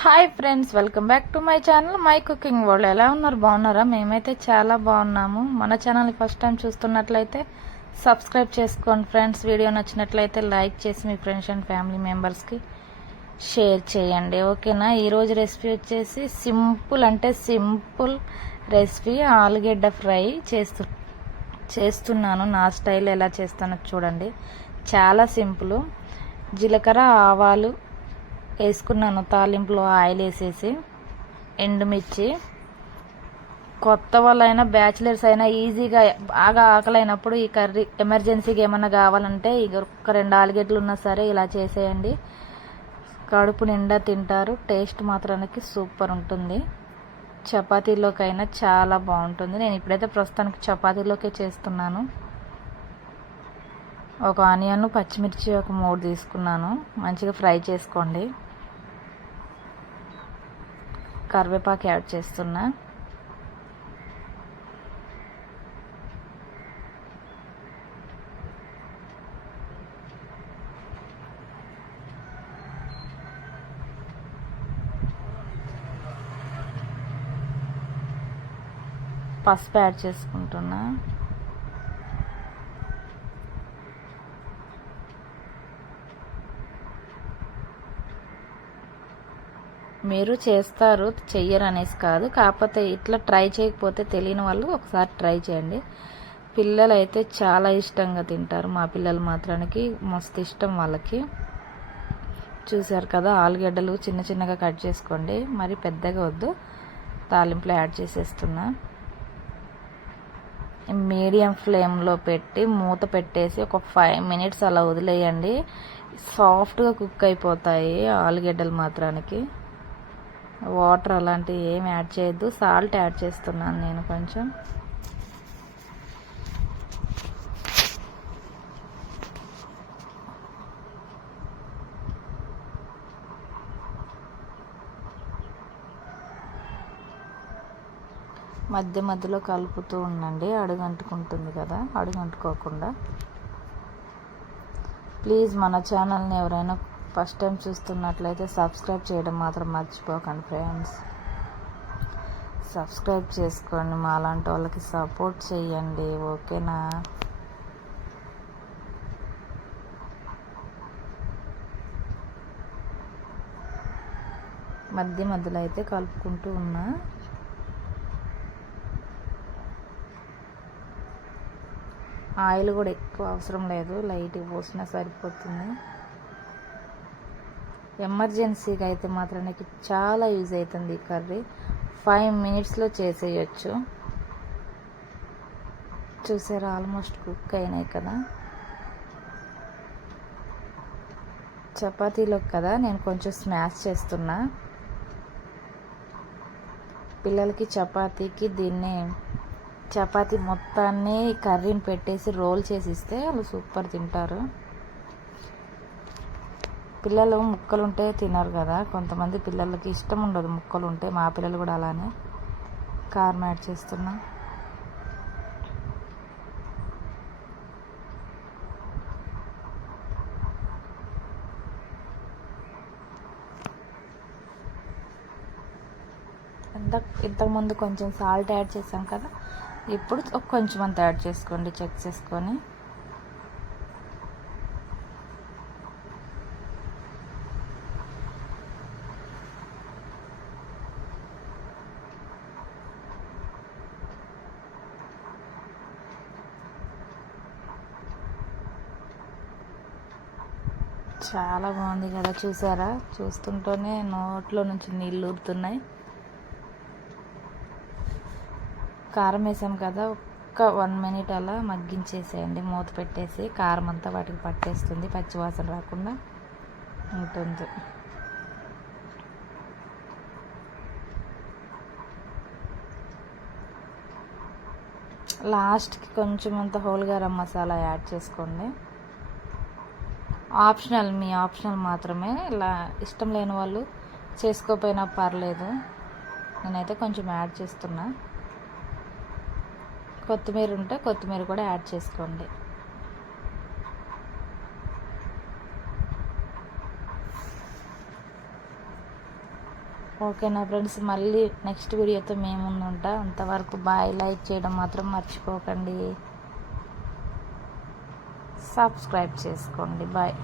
Hi friends, welcome back to my channel my cooking world. ఎలా ఉన్నారు? బాగున్నారా? మేమైతే చాలా బాగున్నాము. మన ఛానల్ని ఫస్ట్ టైం చూస్తున్నట్లయితే సబ్స్క్రైబ్ చేసుకోండి ఫ్రెండ్స్. వీడియో నచ్చినట్లయితే లైక్ చేసి మీ ఫ్రెండ్స్ అండ్ ఫ్యామిలీ మెంబర్స్కి షేర్ చేయండి, ఓకేనా? ఈరోజు రెసిపీ వచ్చేసి సింపుల్ రెసిపీ ఆలుగడ్డ ఫ్రై చేస్తున్నాను. నా స్టైల్ ఎలా చేస్తానో చూడండి. చాలా సింపుల్. జీలకర్ర, ఆవాలు వేసుకున్నాను. తాలింపులో ఆయిల్ వేసేసి ఎండుమిర్చి. కొత్త వాళ్ళైనా బ్యాచిలర్స్ అయినా ఈజీగా బాగా ఆకలైనప్పుడు ఈ కర్రీ ఎమర్జెన్సీగా ఏమన్నా కావాలంటే ఒక 2 ఆలుగడ్డలు ఉన్నా సరే ఇలా చేసేయండి. కడుపు నిండా తింటారు. టేస్ట్ మాత్రానికి సూపర్ ఉంటుంది. చపాతీలోకైనా చాలా బాగుంటుంది. నేను ఇప్పుడైతే ప్రస్తుతానికి చపాతీలోకే చేస్తున్నాను. ఒక ఆనియన్, పచ్చిమిర్చి ఒక 3 తీసుకున్నాను. మంచిగా ఫ్రై చేసుకోండి. కరివేపాకు యాడ్ చేస్తున్నా. పసుపు యాడ్ చేసుకుంటున్నా. మీరు చేస్తారు, చెయ్యరు అనేసి కాదు, కాకపోతే ఇట్లా ట్రై చేయకపోతే తెలియని వాళ్ళు ఒకసారి ట్రై చేయండి. పిల్లలు అయితే చాలా ఇష్టంగా తింటారు. మా పిల్లలు మాత్రానికి మస్తు ఇష్టం వాళ్ళకి. చూసారు కదా, ఆలుగడ్డలు చిన్న చిన్నగా కట్ చేసుకోండి, మరి పెద్దగా వద్దు. తాలింపులో యాడ్ చేసేస్తున్నా. మీడియం ఫ్లేమ్లో పెట్టి మూత పెట్టేసి ఒక 5 మినిట్స్ అలా వదిలేయండి. సాఫ్ట్గా కుక్ అయిపోతాయి ఆలుగడ్డలు మాత్రానికి. వాటర్ అలాంటివి ఏమి యాడ్ చేయొద్దు. సాల్ట్ యాడ్ చేస్తున్నాను నేను కొంచెం. మధ్య మధ్యలో కలుపుతూ ఉండండి, అడుగంటుకుంటుంది కదా, అడుగంటుకోకుండా. ప్లీజ్ మన ఛానల్ని ఎవరైనా ఫస్ట్ టైం చూస్తున్నట్లయితే సబ్స్క్రైబ్ చేయడం మాత్రం మర్చిపోకండి ఫ్రెండ్స్. సబ్స్క్రైబ్ చేసుకోండి, మా లాంటి వాళ్ళకి సపోర్ట్ చేయండి, ఓకేనా? మధ్య మధ్యలో అయితే కలుపుకుంటూ ఉన్నా. ఆయిల్ కూడా ఎక్కువ అవసరం లేదు, లైట్గా పోసినా సరిపోతుంది. ఎమర్జెన్సీగా అయితే మాత్రం నాకు చాలా యూజ్ అవుతుంది ఈ కర్రీ. 5 మినిట్స్లో చేసేయచ్చు. చూసారా, ఆల్మోస్ట్ కుక్ అయినాయి కదా. చపాతీలోకి కదా నేను కొంచెం స్మాష్ చేస్తున్నా. పిల్లలకి చపాతీకి చపాతీ మొత్తాన్ని కర్రీని పెట్టేసి రోల్ చేసి ఇస్తే వాళ్ళు సూపర్ తింటారు. పిల్లలు ముక్కలుంటే తినరు కదా, కొంతమంది పిల్లలకి ఇష్టం ఉండదు ముక్కలు ఉంటే. మా పిల్లలు కూడా అలానే. కారం యాడ్ చేస్తున్నా. ఇంతకుముందు కొంచెం సాల్ట్ యాడ్ చేసాం కదా, ఇప్పుడు కొంచెం అంత యాడ్ చేసుకోండి, చెక్ చేసుకొని. చాలా బాగుంది కదా, చూసారా? చూస్తుంటేనే నోట్లో నుంచి నీళ్ళు ఊరుతున్నాయి. కారం వేసాం కదా, ఒక్క 1 మినిట్ అలా మగ్గించేసేయండి మూత పెట్టేసి. కారం అంతా వాటికి పట్టేస్తుంది, పచ్చివాసన రాకుండా ఉంటుంది. లాస్ట్కి కొంచెం అంత హోల్ గరం మసాలా యాడ్ చేసుకోండి. ఆప్షనల్, మీ ఆప్షనల్ మాత్రమే. ఇలా ఇష్టం లేని వాళ్ళు చేసుకోకపోయినా పర్లేదు. నేనైతే కొంచెం యాడ్ చేస్తున్నా. కొత్తిమీర ఉంటే కొత్తిమీర కూడా యాడ్ చేసుకోండి. ఓకేనా ఫ్రెండ్స్, మళ్ళీ నెక్స్ట్ వీడియోతో మేము ముందుంటా. అంతవరకు బాయ్. లైక్ చేయడం మాత్రం మర్చిపోకండి, సబ్స్క్రైబ్ చేసుకోండి. బాయ్.